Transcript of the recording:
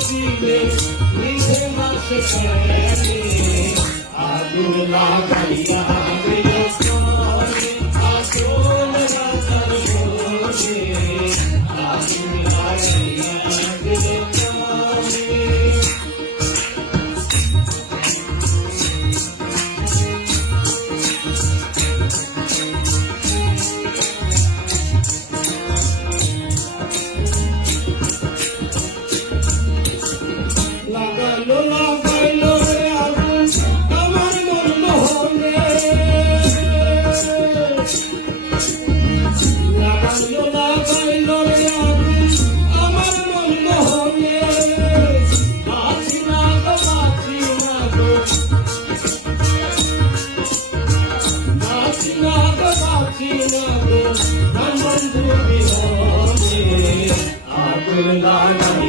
দিল কনে আগুন লাগাইয়া திருநாடு